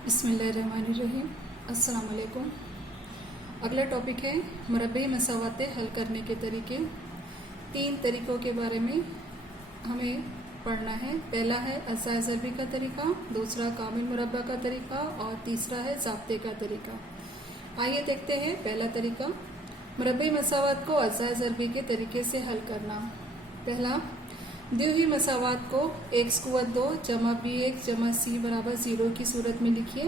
बिस्मिल्लाहिर्रहमानिर्रहीम। अस्सलाम वालेकुम। अगला टॉपिक है मुरब्बे मसावाते हल करने के तरीके। 3 तरीक़ों के बारे में हमें पढ़ना है। पहला है अज़ा ज़रबी का तरीका, दूसरा कामिल मुरब्बा का तरीका और तीसरा है ज़ाब्ते का तरीका। आइए देखते हैं पहला तरीका, मुरब्बे मसावात को अज़ा ज़रबी के तरीके से हल करना। पहला, दी हुई मसावात को x कुव्वत 2 जमा bx जमा c बराबर 0 की सूरत में लिखिए।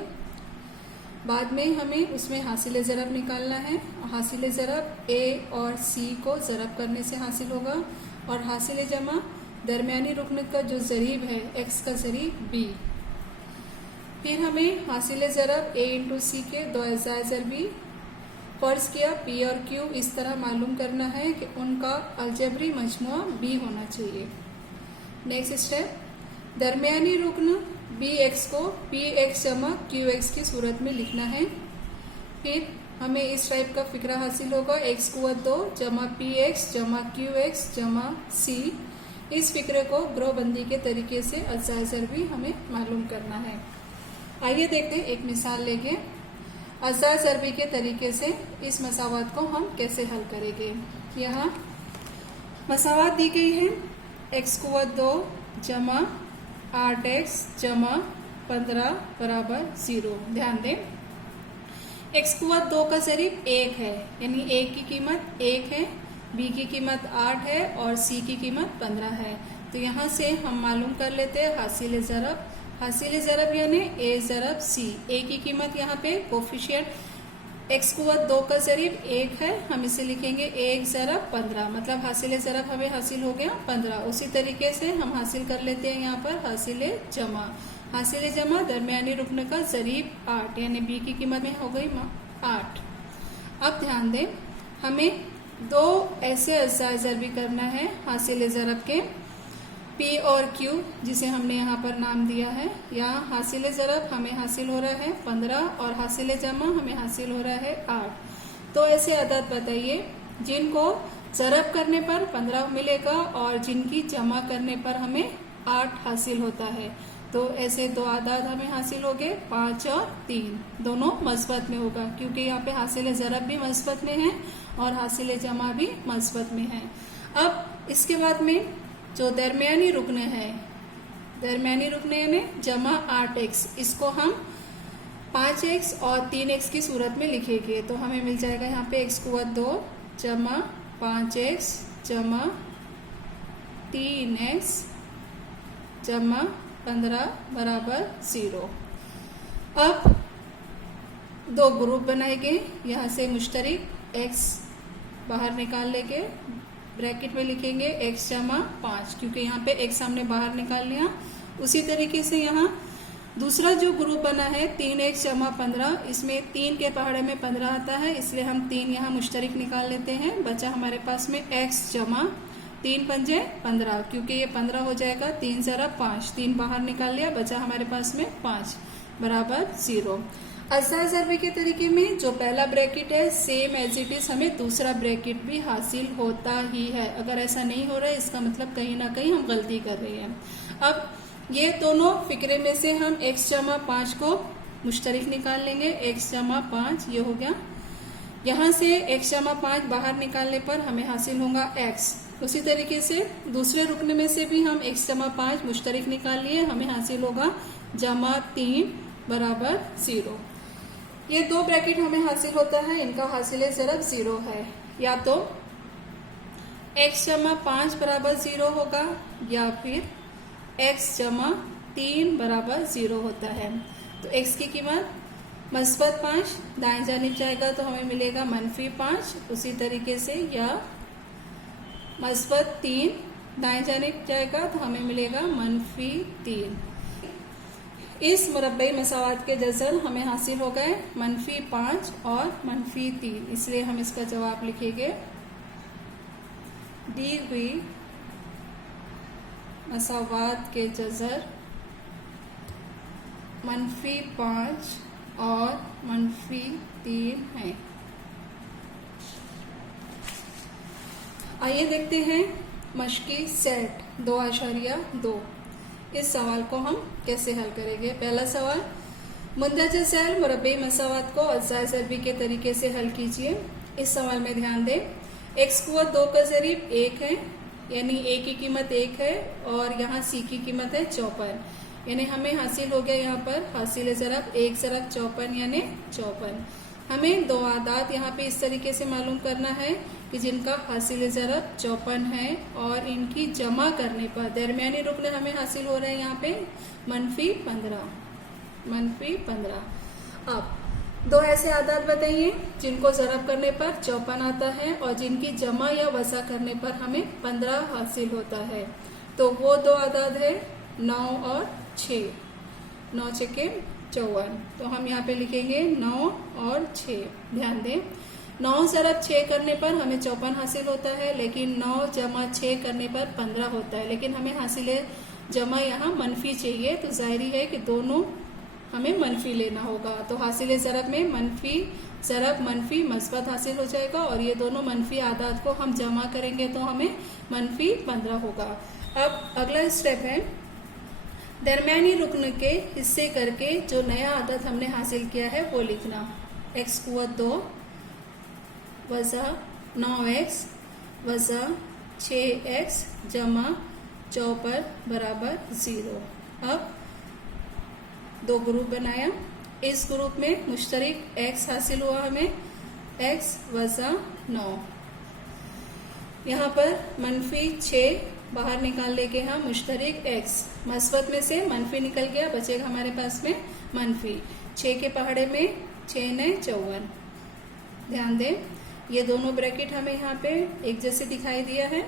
बाद में हमें उसमें हासिल ज़रब निकालना है। हासिल ज़रब a और c को ज़रब करने से हासिल होगा और हासिल जमा दरमियानी रुकन का जो ज़रीब है x का ज़रीब b। फिर हमें हासिल ज़रब a इंटू c के 2 अज़ा ज़रबी फ़र्ज़ किया p और q इस तरह मालूम करना है कि उनका अलजबरी मजमुआ b होना चाहिए। नेक्स्ट स्टेप, दरमियानी रुकन bx को px जमा qx की सूरत में लिखना है। फिर हमें इस टाइप का फिक्रा हासिल होगा, x कुव्वत 2 जमा px जमा qx जमा c। इस फिक्रे को ग्रोहबंदी के तरीके से अज़ा ज़रबी हमें मालूम करना है। आइए देखते हैं एक मिसाल लेके अज़ा ज़रबी के तरीके से इस मसावात को हम कैसे हल करेंगे। यहाँ मसावात दी गई है, x कुव्वत 2 जमा 8x जमा 15 बराबर 0। ध्यान दें, x कुव्वत 2 का ज़रीब 1 है, यानी a की कीमत 1 है, b की कीमत 8 है और c की कीमत 15 है। तो यहाँ से हम मालूम कर लेते हैं हासिल ज़रब। हासिल ज़रब यानी a ज़रब c। a की कीमत यहाँ पे कोफिशिएंट x कुव्वत 2 का ज़रीब 1 है, हम इसे लिखेंगे 1 ज़रब 15, मतलब हासिल ज़रब हमें हासिल हो गया 15। उसी तरीके से हम हासिल कर लेते हैं यहाँ पर हासिल जमा। हासिल जमा दरमियानी रुकन का ज़रीब 8, यानी b की कीमत में हो गई 8। अब ध्यान दें, हमें 2 ऐसे अज़ा ज़रबी करना है हासिल ज़रब के, p और q जिसे हमने यहाँ पर नाम दिया है। यहाँ हासिल ज़रब हमें हासिल हो रहा है 15 और हासिल जमा हमें हासिल हो रहा है 8। तो ऐसे अदद बताइए जिनको ज़रब करने पर 15 मिलेगा और जिनकी जमा करने पर हमें 8 हासिल होता है। तो ऐसे 2 आदाद हमें हासिल हो गए, 5 और 3, दोनों मस्बत में होगा क्योंकि यहाँ पे हासिल ज़रब भी मस्बत में है और हासिल जमा भी मस्बत में है। अब इसके बाद में जो दरमियानी रुकन है, दरमियानी रुकन यानी जमा 8x, इसको हम 5x और 3x की सूरत में लिखेंगे। तो हमें मिल जाएगा यहाँ पे x कुव्वत 2 जमा 5x जमा 3x जमा 15 बराबर 0। अब 2 ग्रुप बनाएंगे, यहाँ से मुश्तरिक x बाहर निकाल लेंगे, ब्रैकेट में लिखेंगे x जमा 5 क्योंकि यहाँ पे x हमने बाहर निकाल लिया। उसी तरीके से यहाँ दूसरा जो ग्रुप बना है 3x जमा 15, इसमें 3 के पहाड़े में 15 आता है, इसलिए हम 3 यहाँ मुश्तरिक निकाल लेते हैं। बचा हमारे पास में x जमा 3 पंजे 15, क्योंकि ये 15 हो जाएगा 3 ज़रब 5, 3 बाहर निकाल लिया, बचा हमारे पास में 5 बराबर 0। अज़ा ज़रबी के तरीके में जो पहला ब्रैकेट है सेम एज इट इज़ हमें दूसरा ब्रैकेट भी हासिल होता ही है। अगर ऐसा नहीं हो रहा है इसका मतलब कहीं ना कहीं हम गलती कर रहे हैं। अब ये दोनों फिक्रे में से हम x जमा 5 को मुश्तरिक निकाल लेंगे, x जमा 5 ये हो गया। यहाँ से x जमा 5 बाहर निकालने पर हमें हासिल होगा x। उसी तरीके से दूसरे रुकने में से भी हम x जमा 5 मुश्तरिक निकाल लिए, हमें हासिल होगा जमा 3 बराबर 0। ये 2 ब्रैकेट हमें हासिल होता है, इनका हासिल ज़रब 0 है। या तो x जमा 5 बराबर 0 होगा या फिर x जमा 3 बराबर 0 होता है। तो x की कीमत मस्बत 5 दाएं जानिब जाएगा तो हमें मिलेगा -5। उसी तरीके से या मस्बत 3 दाएं जानिब जाएगा तो हमें मिलेगा -3। इस मुरब्बई मसावात के जज़र हमें हासिल हो गए -5 और -3, इसलिए हम इसका जवाब लिखेंगे दी हुई मसावात के जज़र -5 और -3 हैं। आइए देखते हैं मश्की सेट 2.2। इस सवाल को हम कैसे हल करेंगे। पहला सवाल, मुंदरजा सैल मुरब्बे मसावत को अज्जाए ज़रबी के तरीके से हल कीजिए। इस सवाल में ध्यान दें, x कुव्वत 2 का ज़रीब 1 है, यानी a की कीमत 1 है और यहाँ c की कीमत है 54, यानी हमें हासिल हो गया यहाँ पर हासिल ज़रब 1 ज़रब 54 यानी 54। हमें दो आदात यहाँ पे इस तरीके से मालूम करना है कि जिनका हासिल ज़रब 54 है और इनकी जमा करने पर दरमियानी रुकन हमें हासिल हो रहे हैं यहाँ पे -15। अब दो ऐसे आदात बताइए जिनको ज़रब करने पर 54 आता है और जिनकी जमा या वसा करने पर हमें 15 हासिल होता है। तो वो दो आदात है 9 और 6। 9 छक्के 54। तो हम यहाँ पे लिखेंगे 9 और 6। ध्यान दें, 9 ज़रब 6 करने पर हमें 54 हासिल होता है, लेकिन 9 जमा 6 करने पर 15 होता है, लेकिन हमें हासिल जमा यहाँ मनफी चाहिए, तो जाहिर है कि दोनों हमें मनफी लेना होगा। तो हासिल ज़रब में मनफी ज़रब मनफी मस्बत हासिल हो जाएगा और ये दोनों मनफी आदात को हम जमा करेंगे तो हमें -15 होगा। अब अगला स्टेप है दरमियानी रुकन के हिस्से करके जो नया आदत हमने हासिल किया है वो लिखना। x कुव्वत 2 वज़ा 9x वज़ा 6x जमा 54 बराबर 0। अब दो ग्रुप बनाया, इस ग्रुप में मुश्तरिक x हासिल हुआ हमें x वज़ा 9। यहाँ पर -6 बाहर निकाल लेके हम मुश्तरिक x, मस्बत में से मनफी निकल गया, बचेगा हमारे पास में मनफी। 6 के पहाड़े में 6 ने 54। ध्यान दें, ये दोनों ब्रैकेट हमें यहाँ पे एक जैसे दिखाई दिया है,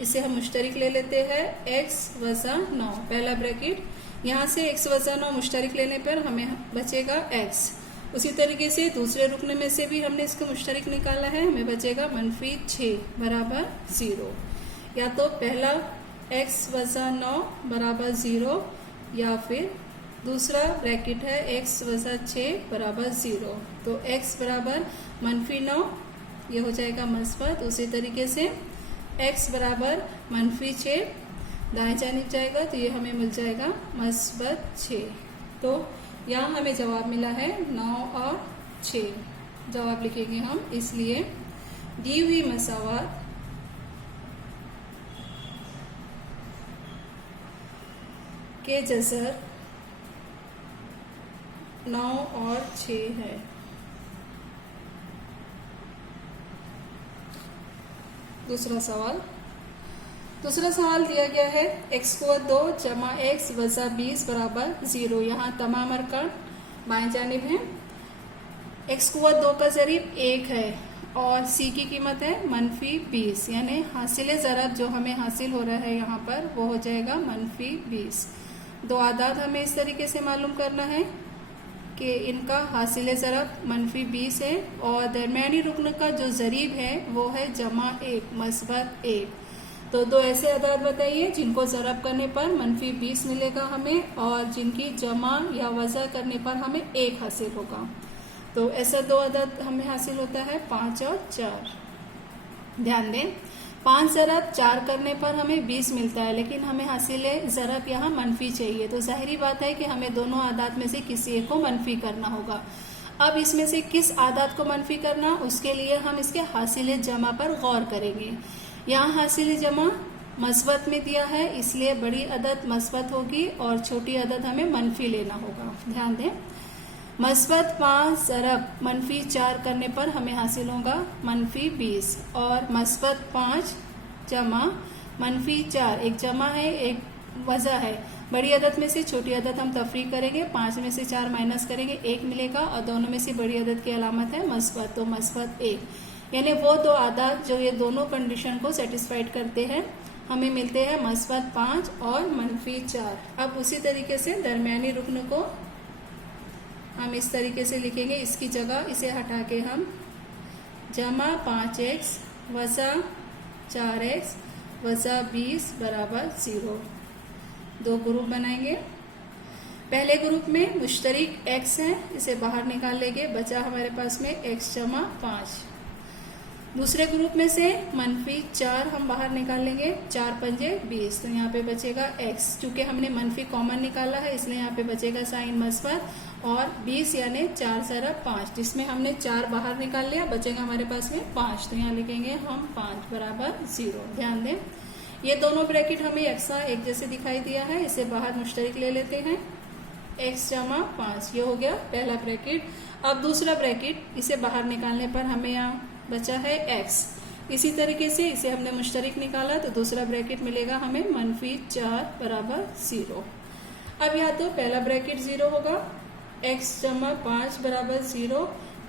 इसे हम मुश्तरिक ले लेते हैं x वज़ा 9। पहला ब्रैकेट, यहाँ से x वज़ा 9 मुश्तरिक लेने पर हमें बचेगा x। उसी तरीके से दूसरे रुकने में से भी हमने इसको मुश्तरिक निकाला है, हमें बचेगा -6 बराबर 0। या तो पहला x वज़ा 9 बराबर 0 या फिर दूसरा ब्रैकेट है x वज़ा 6 बराबर 0। तो x बराबर -9, ये हो जाएगा मस्बत। उसी तरीके से x बराबर -6 दाएं जानिब जाएगा तो ये हमें मिल जाएगा -6। तो यहाँ हमें जवाब मिला है 9 और 6। जवाब लिखेंगे हम, इसलिए दी हुई मसावत के जज़र 9 और 6 है। दूसरा सवाल दिया गया है x कुव्वत 2 जमा x वज़ा 20 बराबर 0। यहाँ तमाम अरकान बाएं जानिब हैं। x कुव्वत 2 का ज़रीब 1 है और c की कीमत है -20, यानी हासिल ज़रब जो हमें हासिल हो रहा है यहाँ पर वो हो जाएगा -20। दो आदात हमें इस तरीके से मालूम करना है कि इनका हासिल ज़रब -20 है और दरमियानी रुकन का जो ज़रीब है वो है जमा 1 मस्बत 1। तो दो ऐसे आदात बताइए जिनको ज़रब करने पर -20 मिलेगा हमें और जिनकी जमा या वज़ा करने पर हमें 1 हासिल होगा। तो ऐसा दो आदात हमें हासिल होता है 5 और 4। ध्यान दें, 5 ज़रब 4 करने पर हमें 20 मिलता है, लेकिन हमें हासिल ज़रब यहाँ मनफी चाहिए, तो जाहिरी बात है कि हमें दोनों आदात में से किसी एक को मनफी करना होगा। अब इसमें से किस आदात को मनफी करना, उसके लिए हम इसके हासिल जमा पर गौर करेंगे। यहाँ हासिल जमा मस्बत में दिया है, इसलिए बड़ी अदद मस्बत होगी और छोटी अदद हमें मनफी लेना होगा। ध्यान दें, मस्बत 5 ज़रब -4 करने पर हमें हासिल होगा -20 और मस्बत 5 जमा -4, एक जमा है एक वज़ा है। बड़ी अदद में से छोटी अदद हम तफरीक करेंगे, 5 में से 4 माइनस करेंगे, 1 मिलेगा और दोनों में से बड़ी अदद की अलामत है मस्बत, तो मस्बत 1। यानी वो दो आदात जो ये दोनों कंडीशन को सेटिस्फाइड करते हैं हमें मिलते हैं मस्बत 5 और -4। अब उसी तरीके से दरमियानी रुकन को हम इस तरीके से लिखेंगे, इसकी जगह इसे हटा के हम जमा 5x वज़ा 4x वज़ा 20 बराबर 0। दो ग्रुप बनाएंगे। पहले ग्रुप में मुश्तरिक x है, इसे बाहर निकाल लेंगे, बचा हमारे पास में x जमा 5। दूसरे ग्रुप में से -4 हम बाहर निकाल लेंगे, 4 पंजे 20, तो यहाँ पे बचेगा x। चूंकि हमने मनफी कॉमन निकाला है इसलिए यहाँ पे बचेगा साइन मस्बत, और 20 यानी 4 × 5, जिसमें हमने 4 बाहर निकाल लिया, बचेगा हमारे पास में 5, तो यहाँ लिखेंगे हम 5 = 0। ध्यान दें ये दोनों ब्रैकेट हमें एक जैसे दिखाई दिया है, इसे बाहर मुश्तरिक ले लेते हैं, x = 5, ये हो गया पहला ब्रैकेट। अब दूसरा ब्रैकेट, इसे बाहर निकालने पर हमें यहाँ बचा है x। इसी तरीके से इसे हमने मुश्तरिक निकाला तो दूसरा ब्रैकेट मिलेगा हमें -4 = 0। अब या तो पहला ब्रैकेट 0 होगा, x = 5 = 0,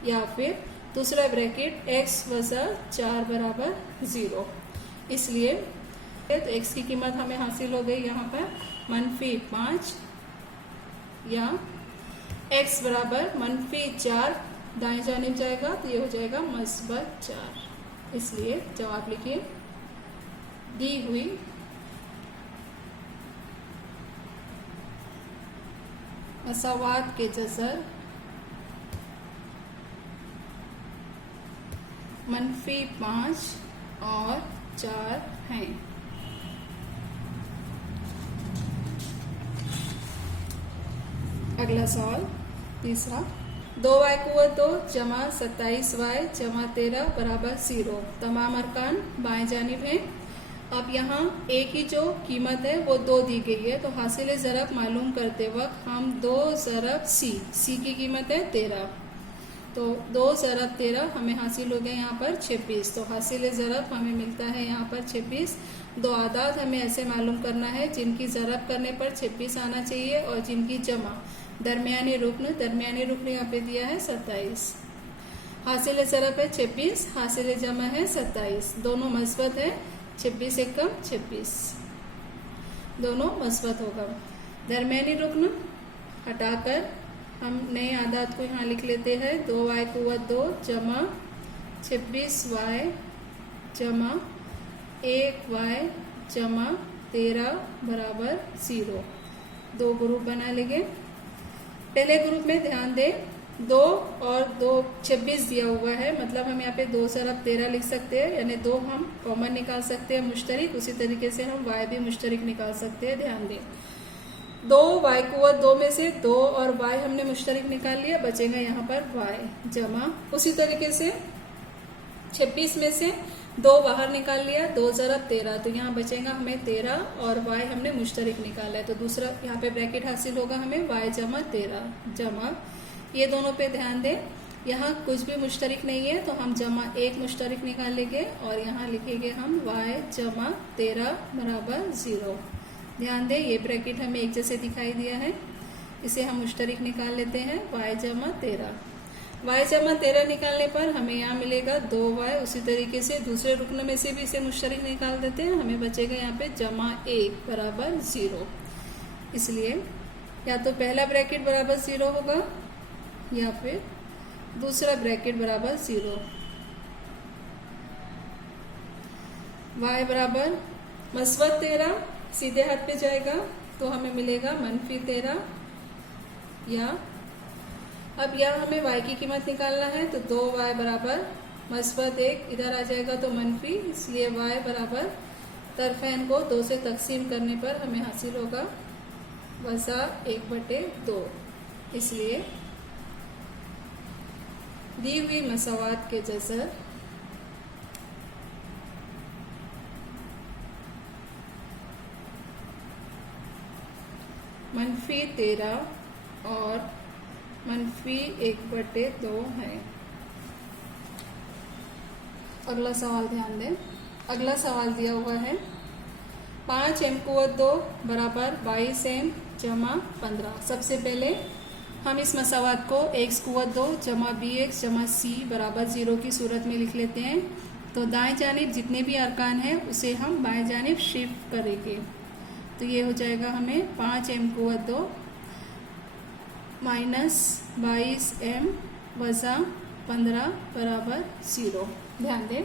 या फिर दूसरा ब्रैकेट x - 4 = 0। इसलिए तो x की कीमत हमें हासिल हो गई यहाँ पर -5, या x = -4 दाएं जानिब जाएगा तो ये हो जाएगा -4। इसलिए जवाब लिखिए, दी हुई मसावात के जज़र -5 और 4 हैं। अगला सवाल तीसरा, 2y = 2 जमा 27y जमा 13 = 0। तमाम अरकान बाएं जानिब हैं। अब यहाँ a की जो कीमत है वो 2 दी गई है, तो हासिल ज़रब मालूम करते वक्त हम 2 ज़रब c की कीमत है 13, तो 2 ज़रब 13 हमें हासिल हो गया यहाँ पर 26, तो हासिल ज़रब हमें मिलता है यहाँ पर 26। दो आदाद हमें ऐसे मालूम करना है जिनकी ज़रब करने पर 26 आना चाहिए और जिनकी जमा दरमियानी रुकन यहाँ पे दिया है 27। हासिल ज़रब है 26, हासिल जमा है 27, दोनों मस्बत है, 26 × 26, दोनों मस्बत होगा। दरमियानी रुकन हटाकर हम नए आदाद को यहाँ लिख लेते हैं, 2y = 2 जमा 26y जमा 1y जमा 13 = 0। 2 ग्रुप बना लेंगे। पहले ग्रुप में ध्यान दें 2 और 2 26 दिया हुआ है, मतलब हम यहाँ पे 2 ज़रब 13 लिख सकते हैं, यानी 2 हम कॉमन निकाल सकते हैं मुश्तरिक, उसी तरीके से हम y भी मुश्तरिक निकाल सकते हैं। ध्यान दें 2y = 2 में से 2 और y हमने मुश्तरिक निकाल लिया, बचेगा यहाँ पर y जमा, उसी तरीके से 26 में से 2 बाहर निकाल लिया, 2 ज़रब 13, तो यहाँ बचेगा हमें 13 और y हमने मुश्तरिक निकाला है, तो दूसरा यहाँ पे ब्रैकेट हासिल होगा हमें y जमा 13 जमा, ये दोनों पे ध्यान दें यहाँ कुछ भी मुश्तरिक नहीं है तो हम जमा 1 मुश्तरिक निकालेंगे और यहाँ लिखेंगे हम y जमा 13 = 0। ध्यान दें ये ब्रैकेट हमें एक जैसे दिखाई दिया है, इसे हम मुश्तरिक निकाल लेते हैं, y जमा 13। y जमा 13 निकालने पर हमें यहाँ मिलेगा 2y, उसी तरीके से दूसरे रुकन में से भी इसे मुश्तरिक निकाल देते हैं, हमें बचेगा यहाँ पे जमा 1 = 0। इसलिए या तो पहला ब्रैकेट बराबर 0 होगा या फिर दूसरा ब्रैकेट बराबर 0। y बराबर मस्बत 13 सीधे हाथ पे जाएगा तो हमें मिलेगा -13, या अब यहाँ हमें y की कीमत निकालना है तो 2y बराबर मस्बत 1 इधर आ जाएगा तो मनफी, इसलिए y बराबर तरफैन को 2 से तकसीम करने पर हमें हासिल होगा +1/2। इसलिए दी हुई मसावात के जज़र -13 और -1/2 है। अगला सवाल ध्यान दें, अगला सवाल दिया हुआ है 5m = 2 बराबर 22m जमा 15। सबसे पहले हम इस मसावात को x = 2 जमा bx जमा c बराबर 0 की सूरत में लिख लेते हैं। तो दाएं जानिब जितने भी अरकान हैं उसे हम बाएं जानिब शिफ्ट करेंगे, तो ये हो जाएगा हमें 5m = 2 -22m - 15 बराबर 0। ध्यान दें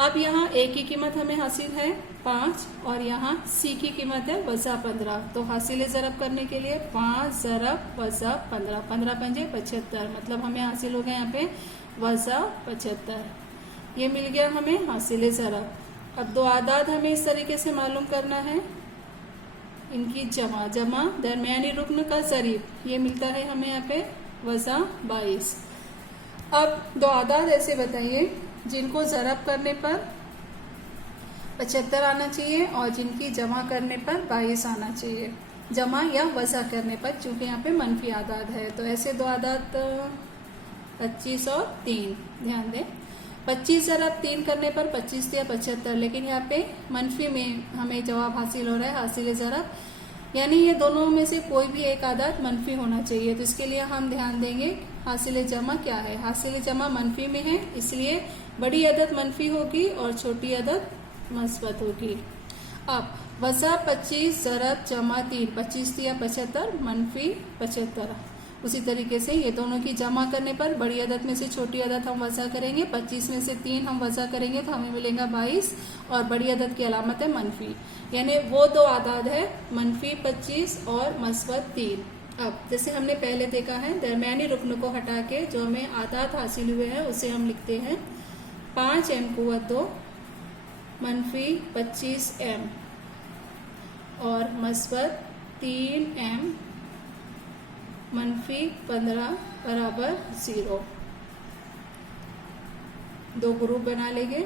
अब यहाँ a की कीमत हमें हासिल है 5 और यहाँ c की कीमत है -15, तो हासिल ज़रब करने के लिए 5 ज़रब -15, 15 पंजे 75, मतलब हमें हासिल हो गया यहाँ पे -75। ये मिल गया हमें हासिल ज़रब। अब दो आदाद हमें इस तरीके से मालूम करना है, इनकी जमा जमा दरमियानी रुकन का ज़रीब, ये मिलता है हमें यहाँ पे वज़ा 22। अब दो आदाद ऐसे बताइए जिनको ज़रब करने पर 75 आना चाहिए और जिनकी जमा करने पर 22 आना चाहिए, जमा या वज़ा करने पर, चूंकि यहाँ पे मनफी आदाद है। तो ऐसे दो आदाद 25 और 3, ध्यान दें 25 ज़रब 3 करने पर 25 या 75, लेकिन यहाँ पे मनफी में हमें जवाब हासिल हो रहा है हासिल ज़रब, यानी ये दोनों में से कोई भी एक आदाद मनफी होना चाहिए। तो इसके लिए हम ध्यान देंगे हासिल जमा क्या है, हासिल जमा मनफी में है, इसलिए बड़ी अदद मनफी होगी और छोटी अदद मस्बत होगी। अब वज़ा 25 ज़रब जमा 3, 25 या 75 मनफी 75। उसी तरीके से ये दोनों की जमा करने पर बड़ी अदद में से छोटी अदद हम वज़ा करेंगे, 25 में से 3 हम वज़ा करेंगे तो हमें मिलेगा 22 और बड़ी अदद की अलामत है मनफी, यानी वो दो आदाद है मनफी 25 और मस्बत 3। अब जैसे हमने पहले देखा है, दरमियानी रुकन को हटा के जो हमें आदाद हासिल हुए हैं उसे हम लिखते हैं 5m क़ुव्वत 2 मनफी 25m और मस्बत 3m मनफी 15 बराबर 0। दो ग्रुप बना लेंगे।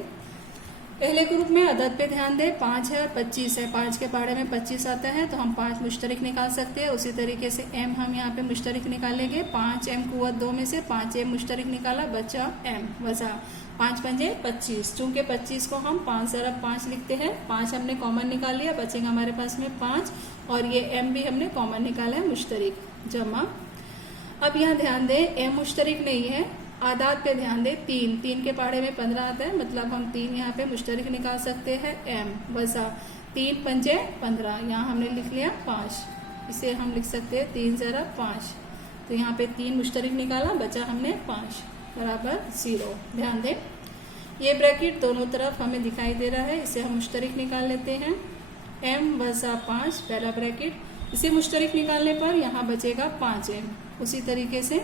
पहले ग्रुप में अदद पे ध्यान दें, 5 है और 25 है, 5 के पहाड़े में 25 आता है तो हम 5 मुश्तरक निकाल सकते हैं। उसी तरीके से m हम यहाँ पे मुश्तरक निकालेंगे, 5m क़ुव्वत 2 में से 5m मुश्तरक निकाला, बचा m वज़ा 5 पंजे 25। चूंकि 25 को हम 5 ज़रब 5 लिखते हैं, 5 हमने कॉमन निकाल लिया, बचेगा हमारे पास में 5 और ये m भी हमने कॉमन निकाला है मुश्तरक जमा। अब यहाँ ध्यान दें m मुश्तरक नहीं है, आदाद पे ध्यान दें, 3 के पहाड़े में 15 आता है, मतलब हम 3 यहाँ पे मुश्तरक निकाल सकते हैं m वज़ा 3 पंजे 15, यहाँ हमने लिख लिया 5, इसे हम लिख सकते हैं 3 ज़रब 5। तो यहाँ पे 3 मुश्तरक निकाला, बचा हमने 5 बराबर 0। ध्यान दें ये ब्रैकेट दोनों तरफ हमें दिखाई दे रहा है, इसे हम मुश्तरक निकाल लेते हैं, m वज़ा 5 पहला ब्रैकेट, इसे मुश्तरक निकालने पर यहाँ बचेगा 5m। उसी तरीके से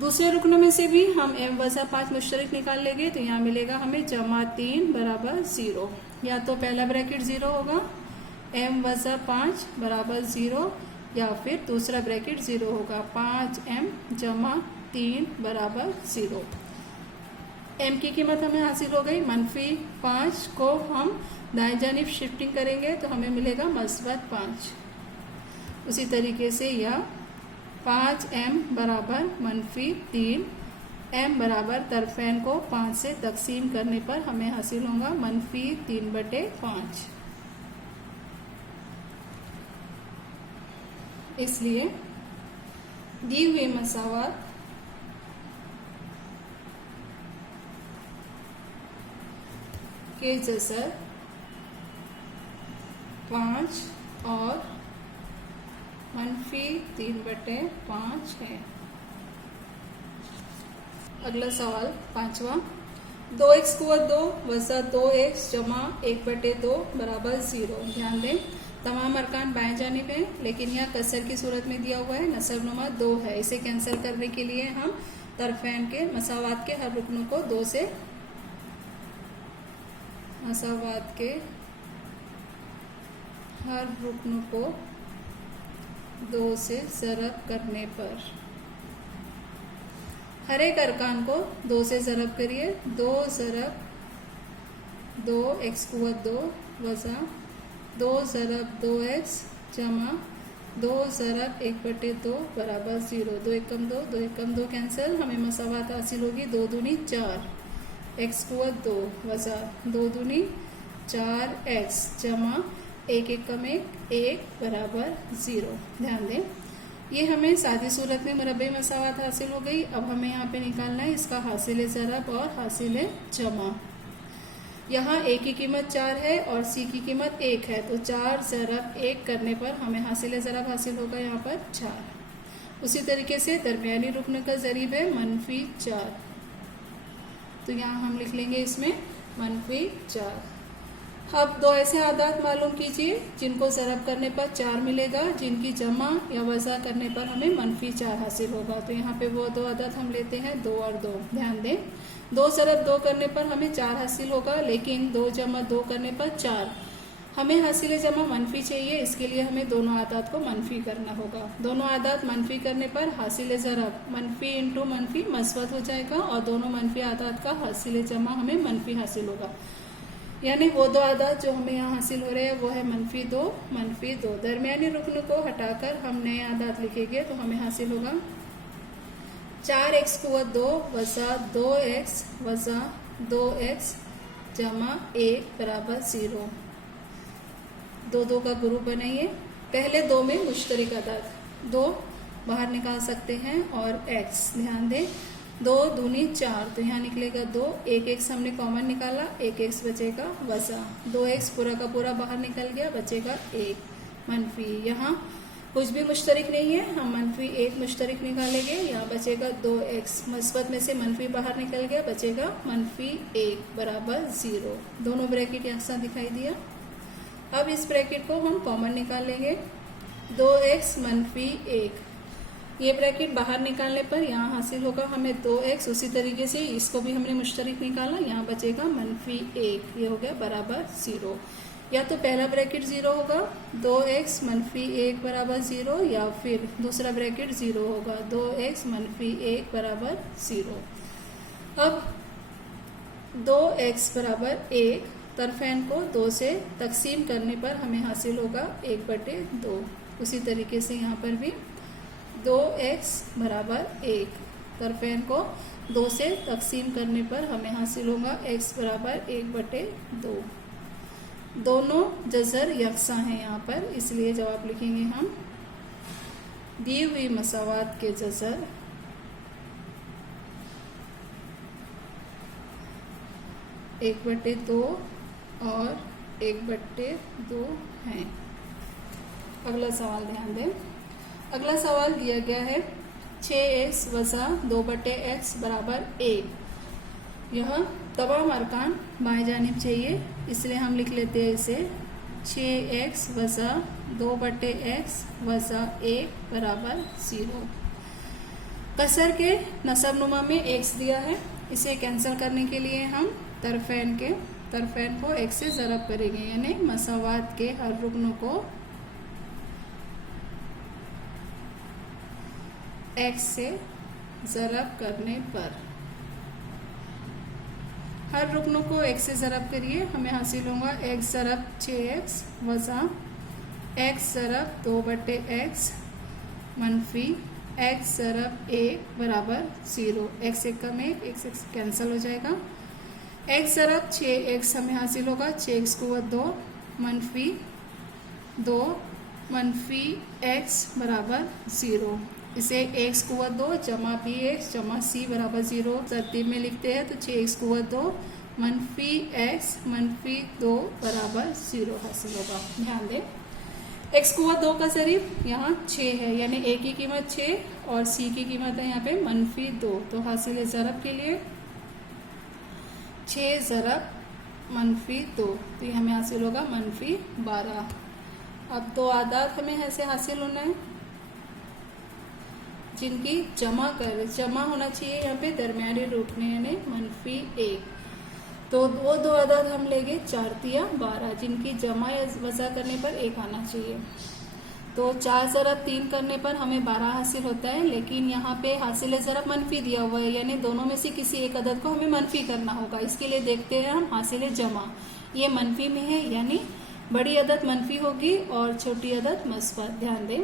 दूसरे रुकनों में से भी हम m वज़ा 5 मुश्तरक निकाल लेंगे तो यहाँ मिलेगा हमें जमा 3 बराबर 0। या तो पहला ब्रैकेट 0 होगा m वज़ा 5 बराबर 0, या फिर दूसरा ब्रैकेट 0 होगा 5m जमा 3 बराबर 0। m की कीमत हमें हासिल हो गई, मनफी 5 को हम दाएं जानिब शिफ्टिंग करेंगे तो हमें मिलेगा मस्बत 5। उसी तरीके से यह 5m बराबर मनफी 3, m बराबर तरफैन को 5 से तकसीम करने पर हमें हासिल होगा मनफी 3/5। इसलिए दी हुई मसावात के जसर 5 और मनफी 3/5 है। अगला सवाल 5वां, 2x क़ुव्वत 2 वज़ा 2x जमा 1/2 बराबर 0। ध्यान दें तमाम अरकान बाएं जानिब हैं, लेकिन यहाँ कसर की सूरत में दिया हुआ है, नसबनुमा 2 है। इसे कैंसिल करने के लिए हम तरफैन के मसावात के हर रुकनों को 2 से मसावात के हर रुकन को 2 से ज़रब करने पर, हर एक अरकान को 2 से ज़रब करिए, 2 ज़रब 2x क़ुव्वत 2 वज़ा 2 ज़रब 2x जमा 2 ज़रब 1/2 बराबर 0। 2 एकम 2, 2 एकम 2 कैंसिल, हमें मसावात हासिल होगी 2 दूनी 4 x क़ुव्वत 2 वज़ा 2 दूनी 4x जमा 1 एकम 1 बराबर 0। ध्यान दें ये हमें सादी सूरत में मुरब्बे मसावात हासिल हो गई। अब हमें यहाँ पे निकालना है इसका हासिल ज़रब और हासिल जमा। यहाँ a की कीमत 4 है और c की कीमत 1 है, तो 4 ज़रब 1 करने पर हमें हासिल ज़रब हासिल होगा यहाँ पर 4। उसी तरीके से दरमियानी रुकन का ज़रीब है मनफी 4, तो यहाँ हम लिख लेंगे इसमें मनफी 4। अब दो ऐसे आदात मालूम कीजिए जिनको ज़रब करने पर 4 मिलेगा, जिनकी जमा या वज़ा करने पर हमें -4 हासिल होगा। तो यहाँ पे वो दो आदात हम लेते हैं 2 और 2। ध्यान दें, 2 ज़रब 2 करने पर हमें 4 हासिल होगा, लेकिन 2 जमा 2 करने पर 4। हमें हासिल जमा मनफी चाहिए, इसके लिए हमें दोनों आदात को मनफी करना होगा। दोनों आदात मनफी करने पर हासिल ज़रब मनफी इंटू मनफी मस्बत हो जाएगा और दोनों मनफी आदात का हासिल जमा हमें मनफी हासिल होगा। यानी वो दो आदात जो हमें यहाँ हासिल हो रहे हैं वो है -2 -2। दरमियानी रुकन को हटाकर हम नए आदात लिखेंगे तो हमें हासिल होगा 4x कुव्वत 2 वज़ा 2x वज़ा 2x जमा 1 बराबर 0। 2 का ग्रुप बनाइए। पहले 2 में मुश्तरिक आदात 2 बाहर निकाल सकते हैं और x ध्यान दें 2 दूनी 4, तो यहाँ निकलेगा 2। 1x हमने कॉमन निकाला, 1x बचेगा वज़ा 2x पूरा का पूरा बाहर निकल गया, बचेगा 1 मनफी। यहाँ कुछ भी मुश्तरिक नहीं है, हम -1 मुश्तरिक निकालेंगे, यहाँ बचेगा 2x। मस्बत में से मनफी बाहर निकल गया, बचेगा -1 बराबर 0। दोनों ब्रैकेट यहाँ दिखाई दिया। अब इस ब्रैकेट को हम कॉमन निकाल लेंगे 2x -1। ये ब्रैकेट बाहर निकालने पर यहाँ हासिल होगा हमें 2x। उसी तरीके से इसको भी हमने मुश्तरिक निकाला, यहाँ बचेगा -1, ये हो गया बराबर 0। या तो पहला ब्रैकेट 0 होगा 2x -1 बराबर 0, या फिर दूसरा ब्रैकेट 0 होगा 2x -1 बराबर 0। अब 2x बराबर 1 तरफैन को 2 से तकसीम करने पर हमें हासिल होगा 1/2। उसी तरीके से यहाँ पर भी 2x बराबर 1 तरफैन को 2 से तकसीम करने पर हमें हासिल होगा x बराबर 1/2। दोनों जज़र यकसा हैं यहाँ पर, इसलिए जवाब लिखेंगे हम दी हुई मसावात के जज़र एक बटे 2 और 1/2 हैं। अगला सवाल ध्यान दें। अगला सवाल दिया गया है 6x वज़ा 2/x बराबर 1। यह तमाम अरकान बाएं जानिब चाहिए, इसलिए हम लिख लेते हैं इसे 6x वज़ा 2/x वज़ा 1 बराबर 0। कसर के नसब नुमा में x दिया है, इसे कैंसिल करने के लिए हम तरफैन को x से ज़रब करेंगे, यानी मसावात के हर रुकनों को x से ज़रब करने पर, हर रुकनों को x से ज़रब करिए, हमें हासिल होगा x ज़रब 6x वज़ा x ज़रब 2/x मनफी x ज़रब 1 बराबर 0। x एक कम 1, x कैंसिल हो जाएगा। x ज़रब 6x हमें हासिल होगा 6x कुव्वत 2 मनफी 2 मनफी x बराबर 0। इसे x कुव्वत 2 जमा bx जमा c बराबर 0 तरतीब में लिखते हैं, तो 6x कुव्वत 2 मनफी x मनफी 2 बराबर 0 हासिल होगा। ध्यान दें x कुव्वत 2 का ज़रीब यहाँ 6 है, यानी a की कीमत 6 और c की कीमत है यहाँ पे -2। तो हासिल ज़रब के लिए 6 ज़रब -2, तो ये हमें हासिल होगा -12। अब दो आदात हमें ऐसे हासिल होना है जिनकी जमा होना चाहिए यहाँ पे दरमियानी रूट में, यानी -1। तो वो दो आदात हम लेंगे 4 तिया 12, जिनकी जमा या वज़ा करने पर 1 आना चाहिए। तो 4 ज़रब 3 करने पर हमें 12 हासिल होता है, लेकिन यहाँ पे हासिल ज़रब मनफी दिया हुआ है, यानी दोनों में से किसी एक अदद को हमें मनफी करना होगा। इसके लिए देखते हैं हम हासिल जमा, ये मनफी में है, यानी बड़ी अदद मनफी होगी और छोटी अदद मस्बत। ध्यान दें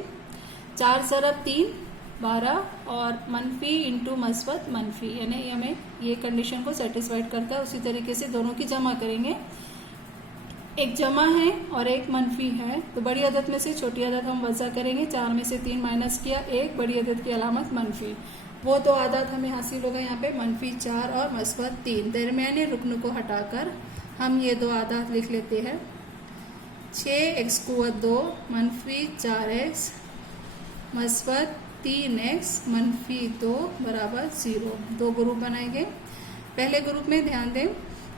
4 ज़रब 3 12 और मनफी इंटू मस्बत मनफी, यानी हमें ये कंडीशन को सेटिस्फाइड करता है। उसी तरीके से दोनों की जमा करेंगे, एक जमा है और एक मनफी है, तो बड़ी अदद में से छोटी अदद हम वज़ा करेंगे। 4 में से 3 माइनस किया, 1 बड़ी अदद की अलामत मनफी। वो दो आदात हमें हासिल होगा यहाँ पे -4 और मस्बत 3। दरमियाने रुकन को हटाकर हम ये दो आदात लिख लेते हैं 6x कुव्वत 2 मनफी 4x मस्बत 3x मनफी 2 बराबर 0। दो ग्रुप बनाएंगे। पहले ग्रुप में ध्यान दें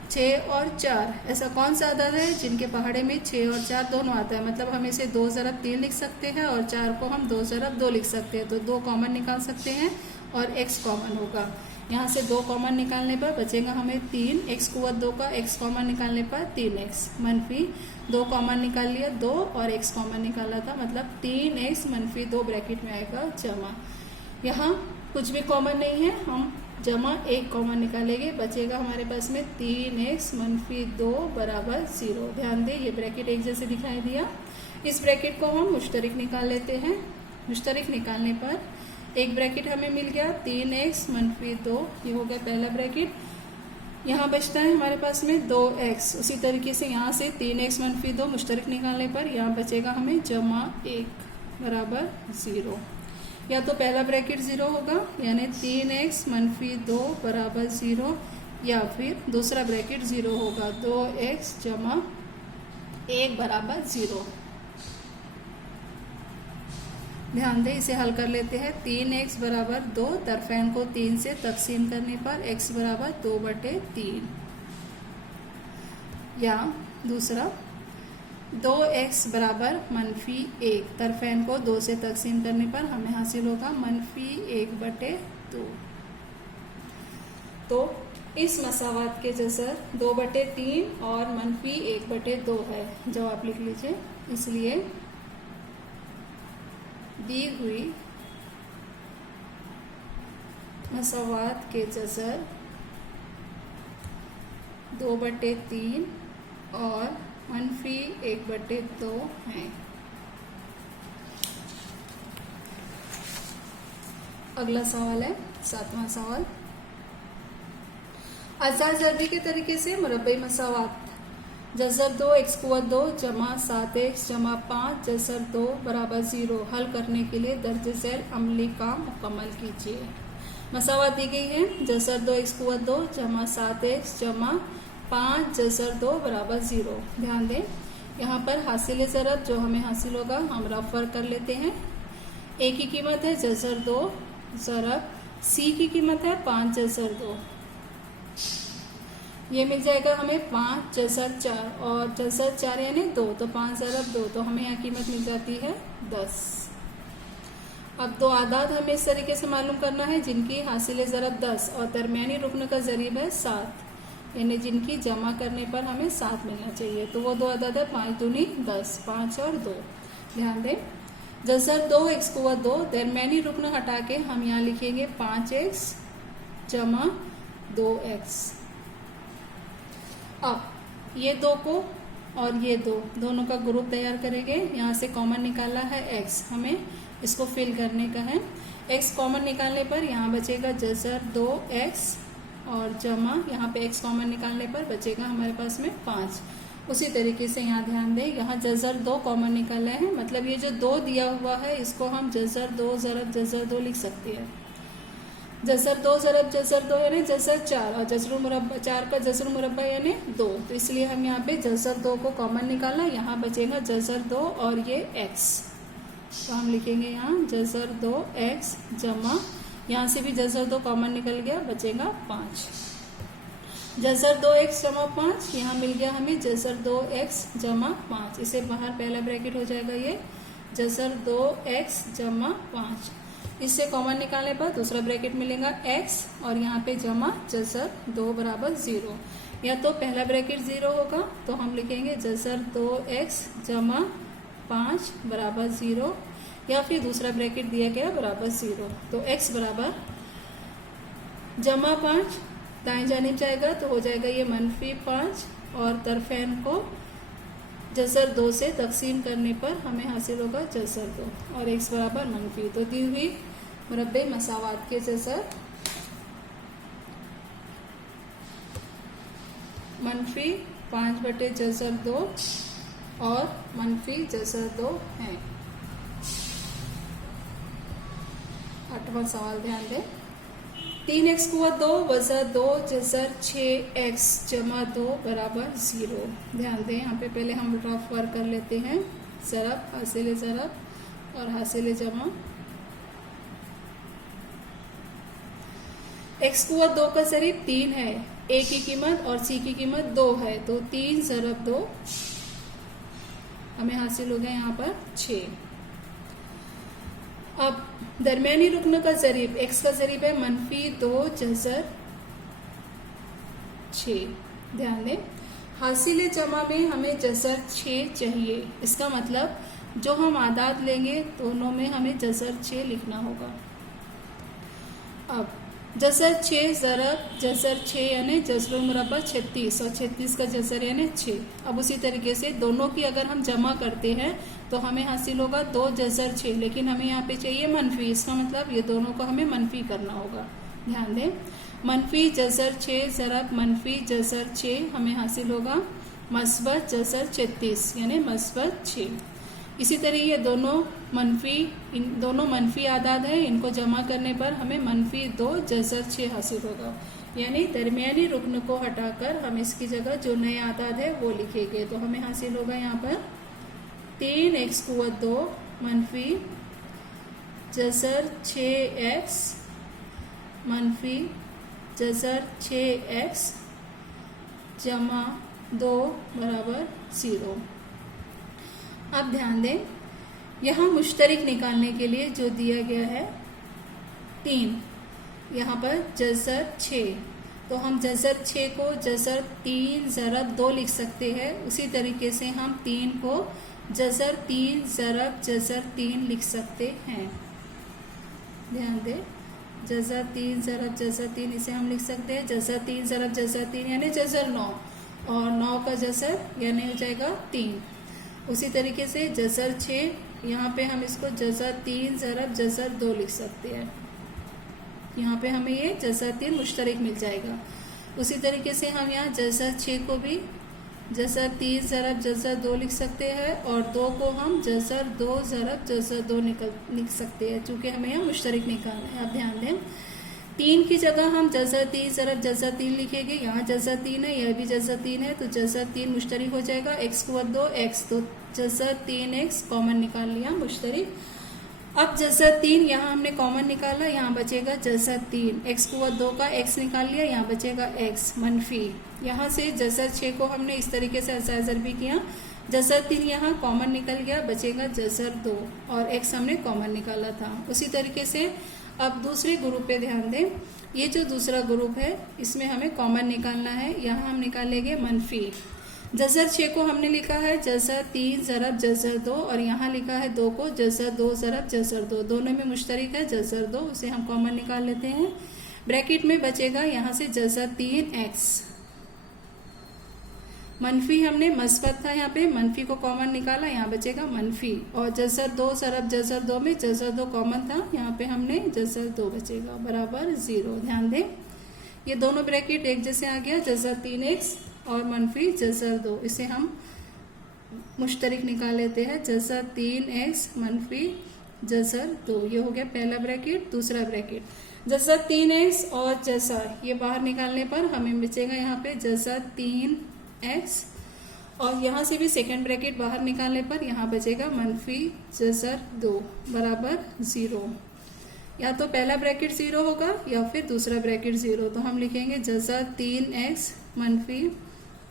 6 और 4, ऐसा कौन सा अदद है जिनके पहाड़े में 6 और 4 दोनों आता है? मतलब हम इसे 2 ज़रब 3 लिख सकते हैं और 4 को हम 2 ज़रब 2 लिख सकते हैं। तो 2 कॉमन निकाल सकते हैं और x कॉमन होगा। यहाँ से 2 कॉमन निकालने पर बचेगा हमें 3, x कुवत 2 का x कॉमन निकालने पर 3x, मनफी 2 कॉमन निकाल लिया 2 और x कॉमन निकाला था, मतलब 3x मनफी 2 ब्रैकेट में आएगा जमा। यहाँ कुछ भी कॉमन नहीं है, हम जमा 1 कॉमन निकालेंगे, बचेगा हमारे पास में 3x मनफी 2 बराबर 0। ध्यान दें ये ब्रैकेट एक जैसे दिखाई दिया। इस ब्रैकेट को हम मुश्तरिक निकाल लेते हैं। मुश्तरिक निकालने पर एक ब्रैकेट हमें मिल गया 3x मनफी 2, ये हो गया पहला ब्रैकेट। यहाँ बचता है हमारे पास में 2x। उसी तरीके से यहाँ से 3x मनफी 2 मुश्तरिक निकालने पर यहाँ बचेगा हमें जमा 1 बराबर 0। या तो पहला ब्रैकेट 0 होगा यानी 3x मनफी 2 बराबर 0, या फिर दूसरा ब्रैकेट 0 होगा 2x जमा 1 बराबर 0। ध्यान दें इसे हल कर लेते हैं। 3x बराबर 2, तरफैन को 3 से तकसीम करने पर x बराबर 2/3, या दूसरा 2x बराबर मनफी 1, तरफैन को 2 से तकसीम करने पर हमें हासिल होगा मनफी 1/2। तो इस मसावात के जसर 2/3 और मनफी 1/2 है। जवाब लिख लीजिए। इसलिए दी हुई मसावात के जसर 2/3 और मनफी 1/2 हैं। अगला सवाल है 7वां सवाल। आज़ाद ज़रबी के तरीके से मुरब्बई मसावात जसर 2 x कुवत 2 जमा 7x जमा 5 जसर 2 बराबर 0 हल करने के लिए दर्ज झैल अमली काम मुकम्मल कीजिए। मसावात दी गई है जसर 2 x कुवत 2 जमा 7x जमा 5 जसर 2 बराबर 0। ध्यान दें यहाँ पर हासिल ज़रब जो हमें हासिल होगा हम रफ वर्क कर लेते हैं। a की कीमत है जसर 2 ज़रब c की कीमत है 5 जसर 2, ये मिल जाएगा हमें 5 जसर 4 और जसर 4 यानी 2, तो 5 ज़रब 2, तो हमें यहाँ कीमत मिल जाती है 10। अब 2 आदाद हमें इस तरीके से मालूम करना है जिनकी हासिल ज़रब 10 और दरमियानी रुकन का ज़रीब है 7, यानी जिनकी जमा करने पर हमें 7 मिलना चाहिए। तो वो 2 आदाद है 5 दूनी 10, 5 और 2। ध्यान दें जसर 2 x कुवत 2, दरमियानी रुकन हटा के हम यहाँ लिखेंगे 5x जमा 2x। अब ये 2 को और ये 2 दोनों का ग्रुप तैयार करेंगे। यहाँ से कॉमन निकाला है x, हमें इसको फिल करने का है। x कॉमन निकालने पर यहाँ बचेगा जसर 2x और जमा यहाँ पे x कॉमन निकालने पर बचेगा हमारे पास में 5। उसी तरीके से यहाँ ध्यान दें यहाँ जसर 2 कॉमन निकाला है, मतलब ये जो 2 दिया हुआ है इसको हम जसर 2 ज़रब जसर 2 लिख सकते हैं। जसर 2 ज़रब जसर 2 यानी जसर 4 और जसर मुरब्बा 4 का जसर मुरब्बा यानी 2, तो इसलिए हम यहाँ पे जसर 2 को कॉमन निकाला। यहाँ बचेगा जसर 2 और ये x, तो हम लिखेंगे यहाँ जसर 2x जमा यहाँ से भी जसर 2 कॉमन निकल गया, बचेगा 5। जसर 2x जमा 5, यहाँ मिल गया हमें जसर 2x जमा 5, इसे बाहर पहला ब्रैकेट हो जाएगा ये जसर 2x जमा 5। इससे कॉमन निकालने पर दूसरा ब्रैकेट मिलेगा x और यहाँ पे जमा जसर 2 बराबर 0। या तो पहला ब्रैकेट 0 होगा तो हम लिखेंगे जसर 2x जमा 5 बराबर 0, या फिर दूसरा ब्रैकेट दिया गया बराबर 0। तो x बराबर जमा 5 दाएं जानिब जाएगा तो हो जाएगा ये मनफी 5, और तरफैन को जसर 2 से तकसीम करने पर हमें हासिल होगा जसर 2 और x बराबर मनफी। तो दी हुई मुरब्बे मसावात के जसर मनफी 5 जसर 2 और मनफी जसर 2 हैं। 8वां सवाल ध्यान दें 3x कुवत 2 वज़ा 2 जसर 6x जमा 2 बराबर 0। ध्यान दें यहाँ पे पहले हम रफ वर्क कर लेते हैं। ज़रब हासिल ज़रब और हासिल जमा। x कुवत 2 का ज़रीब 3 है ए की कीमत और सी की कीमत 2 है, तो 3 ज़रब 2 हमें हासिल हो गया यहाँ पर 6। अब दरमियानी रुकन का ज़रीब, x का ज़रीब है -2 जज़र 6। ध्यान दें, हासिल जमा में हमें जज़र 6 चाहिए। इसका मतलब जो हम आदाद लेंगे दोनों में हमें जज़र 6 लिखना होगा। अब जज़र 6 ज़रब जज़र 6 यानी जज़र मुरब्बा 36 और 36 का जज़र यानी 6। अब उसी तरीके से दोनों की अगर हम जमा करते हैं तो हमें हासिल होगा 2 जज़र 6, लेकिन हमें यहाँ पे चाहिए मनफी। इसका मतलब ये दोनों को हमें मनफी करना होगा। ध्यान दें, मनफी जज़र 6 ज़रब मनफी जज़र 6 हमें हासिल होगा मस्बत जज़र 36 यानी मस्बत 6। इसी तरह ये दोनों मनफी आदाद है, इनको जमा करने पर हमें -2 जज़र 6 हासिल होगा। यानी दरमियानी रुकन को हटाकर हम इसकी जगह जो नए आदाद है वो लिखेंगे, तो हमें हासिल होगा यहाँ पर 3x कुव्वत 2 मनफी जज़र 6x मनफी जज़र 6x जमा 2 बराबर 0। अब ध्यान दें, यहाँ मुश्तरिक निकालने के लिए जो दिया गया है 3, यहाँ पर जज़र 6, तो हम जज़र 6 को जज़र 3 ज़रब 2 लिख सकते हैं। उसी तरीके से हम 3 को जज़र 3 ज़रब जज़र 3 लिख सकते हैं। ध्यान दें, जज़र 3 ज़रब जज़र 3 इसे हम लिख सकते हैं जज़र 3 ज़रब जज़र 3 यानी जज़र 9, और 9 का जज़र यानी हो जाएगा 3। उसी तरीके से जज़र 6, यहाँ पे हम इसको जज़र 3 ज़रब जज़र 2 लिख सकते हैं। यहाँ पे हमें ये जज़र 3 मुश्तरिक मिल जाएगा। उसी तरीके से हम यहाँ जज़र 6 को भी जज़र 3 ज़रब जज़र 2 लिख सकते हैं, और 2 को हम जज़र 2 ज़रब जज़र 2 लिख सकते हैं, चूँकि हमें यहाँ मुश्तरिक निकालना है। अब ध्यान दें, 3 की जगह हम जज़र 3 ज़रब जज़र 3 लिखेंगे। यहाँ जज़र 3 है, यह भी जज़र 3 है, तो जज़र 3 मुश्तरिक हो जाएगा। x कुव्वत 2 x, तो जज़र 3x कॉमन निकाल लिया मुश्तरिक। अब जज़र 3 यहाँ हमने कॉमन निकाला, यहाँ बचेगा जज़र 3। x कुव्वत 2 का x निकाल लिया, यहाँ बचेगा x मनफी। यहाँ से जज़र 6 को हमने इस तरीके से असाज़र भी किया, जज़र 3 यहाँ कॉमन निकल गया, बचेगा जज़र 2, और x हमने कॉमन निकाला था। उसी तरीके से अब दूसरे ग्रुप पे ध्यान दें, ये जो दूसरा ग्रुप है इसमें हमें कॉमन निकालना है। यहाँ हम निकालेंगे मनफी। जज़र 6 को हमने लिखा है जज़र 3 ज़रब जज़र 2, और यहाँ लिखा है 2 को जज़र 2 ज़रब जज़र 2, दोनों में मुश्तरिक है जज़र 2, उसे हम कॉमन निकाल लेते हैं। ब्रैकेट में बचेगा यहाँ से जज़र 3x। मनफी हमने मस्बत था, यहाँ पे मनफी को कॉमन निकाला, यहाँ बचेगा मनफी, और जज़र 2 ज़रब जज़र 2 में जज़र 2 कॉमन था, यहाँ पे हमने जज़र 2 बचेगा बराबर 0। ध्यान दें, ये दोनों ब्रैकेट एक जैसे आ गया, जज़र 3x और मनफी जज़र 2, इसे हम मुश्तरिक निकाल लेते हैं, जज़र 3x मनफी जज़र 2। ये हो गया पहला ब्रैकेट। दूसरा ब्रैकेट, जज़र 3x और जज़र ये बाहर निकालने पर हमें बचेगा यहाँ पे जज़र 3x, और यहाँ से भी सेकेंड ब्रैकेट बाहर निकालने पर यहाँ बचेगा मनफी जज़र 2 बराबर 0। या तो पहला ब्रैकेट 0 होगा या फिर दूसरा ब्रैकेट 0, तो हम लिखेंगे जज़र 3x मनफी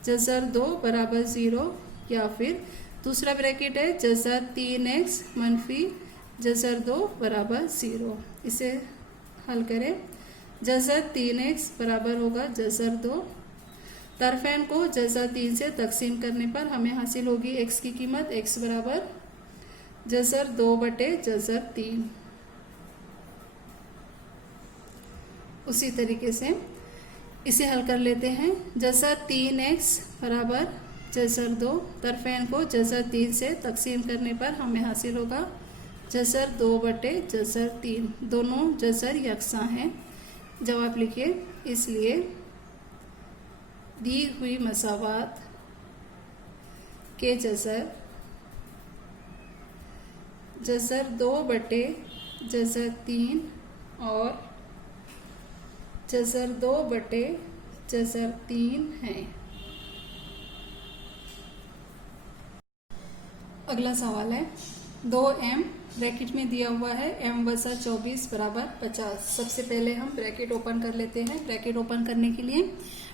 जज़र 2 बराबर 0, या फिर दूसरा ब्रैकेट है जज़र 3x मनफी जज़र 2 बराबर 0। इसे हल करें, जज़र 3x बराबर होगा जज़र 2, तरफेन को जज़र 3 से तकसीम करने पर हमें हासिल होगी x की कीमत, x बराबर जज़र 2 बटे जज़र 3। उसी तरीके से इसे हल कर लेते हैं, जज़र 3x बराबर जज़र 2, तरफेन को जज़र 3 से तकसीम करने पर हमें हासिल होगा जज़र 2 बटे जज़र 3। दोनों जज़र यकसा हैं। जवाब लिखिए, इसलिए दी हुई मसावात के जज़र 2 बटे जज़र 3 और जज़र 2 बटे जज़र 3 हैं। अगला सवाल है 2m ब्रैकेट में दिया हुआ है m वसा 24 बराबर 50। सबसे पहले हम ब्रैकेट ओपन कर लेते हैं। ब्रैकेट ओपन करने के लिए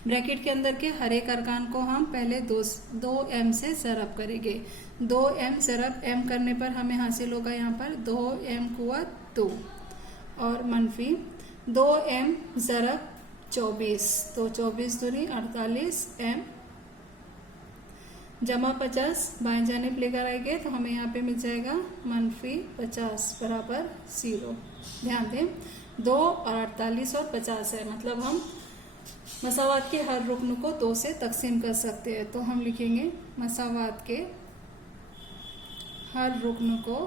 ब्रैकेट के अंदर के हर एक अर्कान को हम पहले 2m से ज़रब करेंगे। 2m ज़रब m करने पर हमें हासिल होगा यहाँ पर 2m कुव्वत 2 और मनफी 2m ज़रब 24, तो 24 दूनी 48m जमा 50 बाएं जानिब लेकर आएंगे तो हमें यहाँ पे मिल जाएगा मनफी 50 बराबर 0। ध्यान दें 2 और 48 और 50 है, मतलब हम मसावात के हर रुकन को 2 से तकसीम कर सकते हैं। तो हम लिखेंगे मसावात के हर रुकन को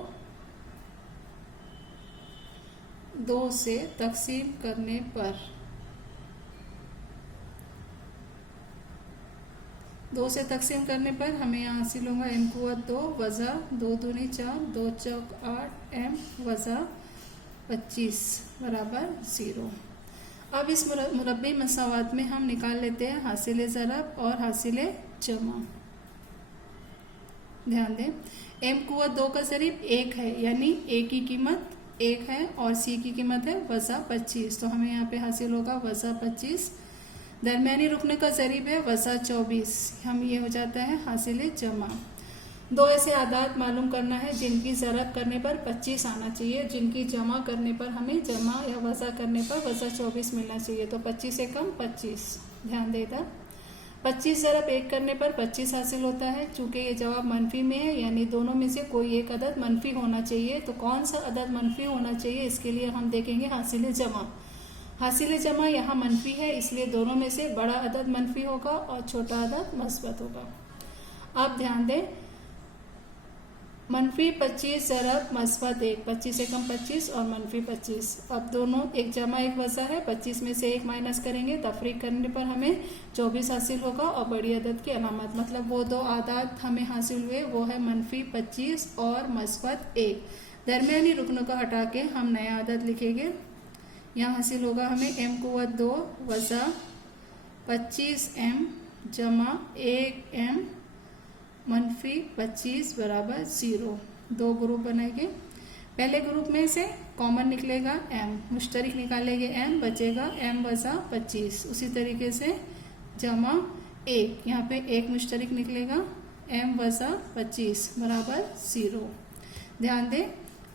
2 से तकसीम करने पर 2 से तकसीम करने पर हमें यहाँ हासिल होगा m कुव्वत 2 वज़ा 2 दूनी 4 2 चौक 8 m वज़ा 25 बराबर 0। अब इस मुरब्बी मसावात में हम निकाल लेते हैं हासिल ज़रब और हासिल जमा। ध्यान दें m कुव्वत 2 का ज़रीब 1 है, यानी a की कीमत 1 है और c की कीमत है वज़ा 25, तो हमें यहाँ पे हासिल होगा वज़ा 25। दरमियानी रुकने का ज़रीब है वज़ा 24, हम ये हो जाता है हासिल जमा। 2 ऐसे आदात मालूम करना है जिनकी ज़रब करने पर 25 आना चाहिए, जिनकी जमा करने पर हमें जमा या वज़ा करने पर वज़ा 24 मिलना चाहिए। तो 25 से कम 25, ध्यान देता 25 ज़रब 1 करने पर 25 हासिल होता है। चूँकि ये जवाब मनफी में है, यानी दोनों में से कोई एक अदद मनफी होना चाहिए। तो कौन सा अदद मनफी होना चाहिए, इसके लिए हम देखेंगे हासिल जमा। हासिल जमा यहाँ मनफी है, इसलिए दोनों में से बड़ा अदद मनफी होगा और छोटा अदद मस्बत होगा। अब ध्यान दें मनफी 25 ज़रब मस्बत 1, 25 से कम 25 और मनफी 25। अब दोनों एक जमा एक वज़ा है, 25 में से 1 माइनस करेंगे, तफरीक करने पर हमें 24 हासिल होगा और बड़ी अदद की अलामत, मतलब वो 2 आदात हमें हासिल हुए वो है मनफी 25 और मस्बत 1। दरमियानी रुकनों को हटा के हम नया अदद लिखेंगे। यहाँ हासिल होगा हमें m कुव्वत 2 वज़ा 25m जमा 1m मनफी 25 बराबर 0। 2 ग्रुप बनाएंगे। पहले ग्रुप में से कॉमन निकलेगा m, मुश्तरिक निकालेंगे m, बचेगा m वज़ा 25। उसी तरीके से जमा 1, यहाँ पे 1 मुश्तरिक निकलेगा m वज़ा 25 बराबर 0। ध्यान दें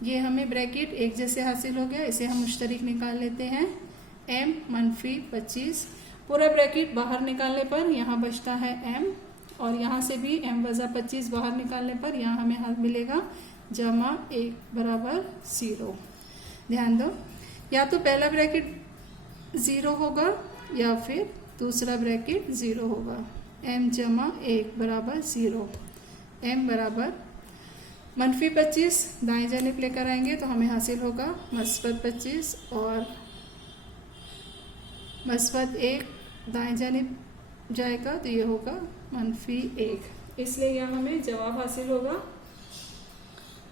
ये हमें ब्रैकेट एक जैसे हासिल हो गया, इसे हम मुश्तरिक निकाल लेते हैं m मनफी 25। पूरा ब्रैकेट बाहर निकालने पर यहाँ बचता है m और यहाँ से भी m वज़ा 25 बाहर निकालने पर यहाँ हमें हाथ मिलेगा जमा 1 बराबर 0। ध्यान दो या तो पहला ब्रैकेट 0 होगा या फिर दूसरा ब्रैकेट 0 होगा। m जमा 1 बराबर 0। m बराबर मनफी 25 दाएं जानिब लेकर आएंगे तो हमें हासिल होगा मस्बत 25 और मस्बत 1 दाएं जानिब जाएगा तो ये होगा मनफी 1। इसलिए यहाँ हमें जवाब हासिल होगा।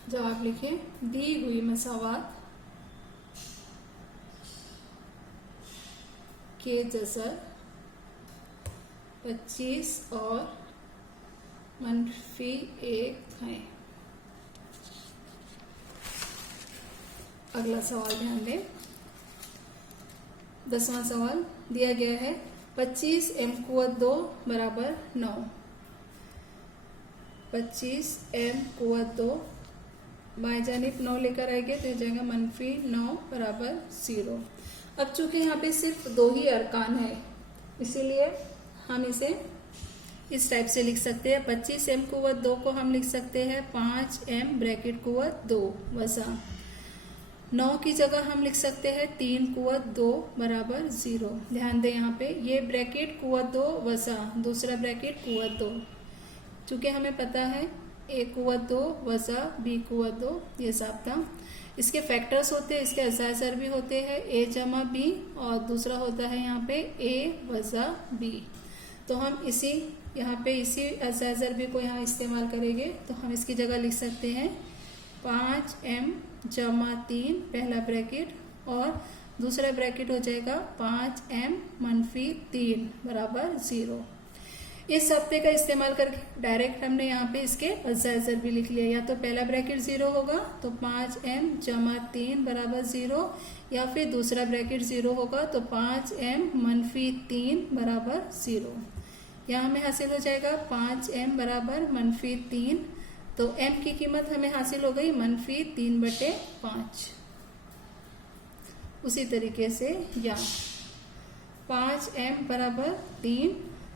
जवाब लिखें दी हुई मसावात के जज़र 25 और मनफी 1 हैं। अगला सवाल ध्यान दें। 10वां सवाल दिया गया है 25 m कुव्वत 2 बराबर 9। 25 m कुव्वत 2 बाएं जानिब 9 लेकर आएंगे तो जाएगा मनफी 9 बराबर 0। अब चूंकि यहाँ पे सिर्फ 2 ही अरकान है, इसीलिए हम इसे इस टाइप से लिख सकते हैं। 25 m कुव्वत 2 को हम लिख सकते हैं 5m ब्रैकेट कुव्वत 2 वज़ा 9 की जगह हम लिख सकते हैं 3 कुव्वत 2 बराबर 0। ध्यान दें यहाँ पे ये ब्रैकेट कुव्वत 2 वज़ा दूसरा ब्रैकेट कुव्वत 2, चूँकि हमें पता है a कुव्वत 2 वज़ा b कुव्वत 2 ये साबिता। इसके फैक्टर्स होते हैं, इसके अज़ाज़र भी होते हैं a जमा b और दूसरा होता है यहाँ पे a वज़ा b। तो हम इसी यहाँ पे इसी अज़ाज़र b को यहाँ इस्तेमाल करेंगे तो हम इसकी जगह लिख सकते हैं 5m जमा 3 पहला ब्रैकेट और दूसरा ब्रैकेट हो जाएगा 5m मनफी 3 बराबर 0। इस हफ्ते का इस्तेमाल करके डायरेक्ट हमने यहाँ पे इसके अज़र भी लिख लिया। या तो पहला ब्रैकेट 0 होगा तो 5m जमा 3 बराबर 0, या फिर दूसरा ब्रैकेट 0 होगा तो 5m मनफी 3 बराबर 0। यहाँ हमें हासिल हो जाएगा 5m बराबर मनफी 3, तो m की कीमत हमें हासिल हो गई मनफी 3/5। उसी तरीके से यहाँ 5m बराबर 3,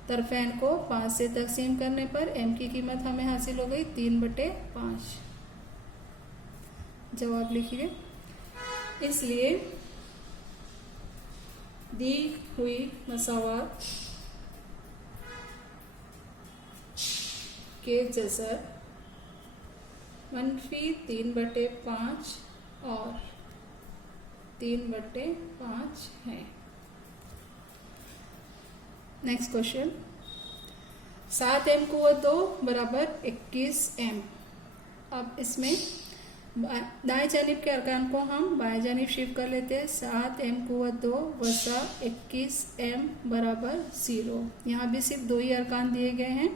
तरफेन को 5 से तकसीम करने पर m की कीमत हमें हासिल हो गई 3/5। जवाब लिखिए। इसलिए दी हुई मसावात के जज़र मनफी 3/5 और 3/5 है। नेक्स्ट क्वेश्चन, 7m कुव्वत 2 बराबर 21m। अब इसमें दाएं जानिब के अरकान को हम बाएं जानिब शिफ्ट कर लेते हैं। 7m कुव्वत 2 वसा 21m बराबर 0। यहाँ भी सिर्फ 2 ही अरकान दिए गए हैं।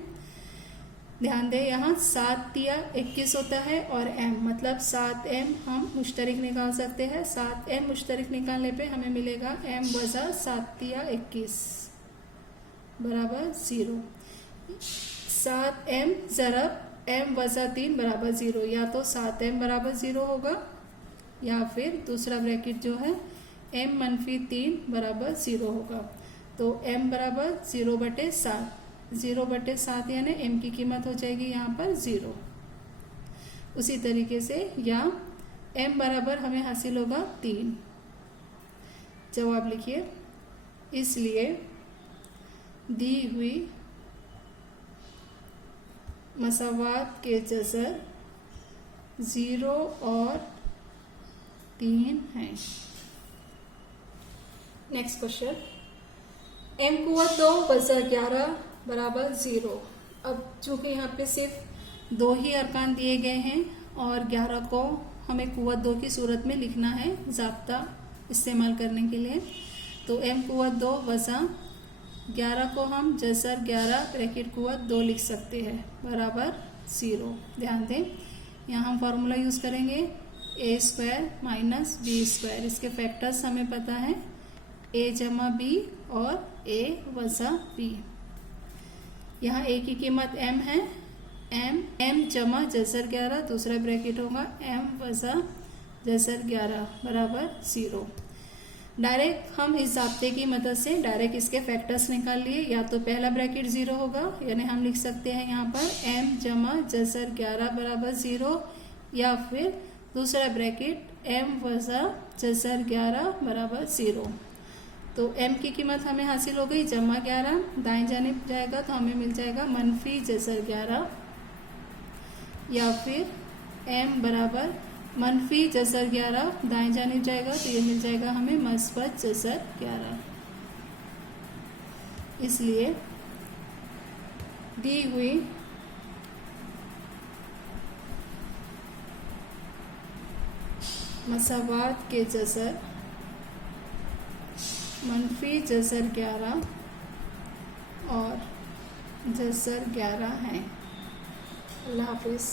ध्यान दें, यहाँ 7 या 21 होता है और m मतलब 7m हम मुश्तरिक निकाल सकते हैं। 7m मुश्तरिक निकालने पे हमें मिलेगा m वजा 7 या 21 बराबर 0। 7m ज़रब m वजा 3 बराबर 0, या तो 7m बराबर 0 होगा या फिर दूसरा ब्रैकेट जो है m मनफी 3 बराबर 0 होगा। तो m बराबर 0/7, 0/7 यानी m की कीमत हो जाएगी यहाँ पर 0। उसी तरीके से यहाँ m बराबर हमें हासिल होगा 3। जवाब लिखिए। इसलिए दी हुई मसावात के जज़र 0 और 3 हैं। नेक्स्ट क्वेश्चन, m कुव्वत 2 वज़ा 11 बराबर 0। अब चूंकि यहाँ पे सिर्फ 2 ही अरकान दिए गए हैं और 11 को हमें कुव्वत 2 की सूरत में लिखना है ज़ाब्ता इस्तेमाल करने के लिए, तो m कुव्वत 2 वज़ा 11 को हम जज़र 11 ब्रैकेट कुव्वत 2 लिख सकते हैं बराबर 0। ध्यान दें, यहाँ हम फार्मूला यूज़ करेंगे a² माइनस b²। इसके फैक्टर्स हमें पता है a जमा b और a वज़ा b। यहाँ a की कीमत m है, m जमा जज़र 11, दूसरा ब्रैकेट होगा m वज़ा जज़र 11 बराबर 0। डायरेक्ट हम इस ज़ाब्ते की मदद से डायरेक्ट इसके फैक्टर्स निकाल लिए। या तो पहला ब्रैकेट 0 होगा, यानी हम लिख सकते हैं यहाँ पर m जमा जज़र 11 बराबर 0, या फिर दूसरा ब्रैकेट m वज़ा जज़र 11 बराबर 0। तो m की कीमत हमें हासिल हो गई जमा 11, दाएं जानिब जाएगा तो हमें मिल जाएगा मनफी जज़र 11, या फिर m बराबर मनफी जज़र 11 दाएं जानिब जाएगा तो ये मिल जाएगा हमें मस्बत जज़र 11। इसलिए दी हुई मसावात के जज़र मनफी जज़र 11 और जज़र 11 हैं। अल्लाह हाफिज़।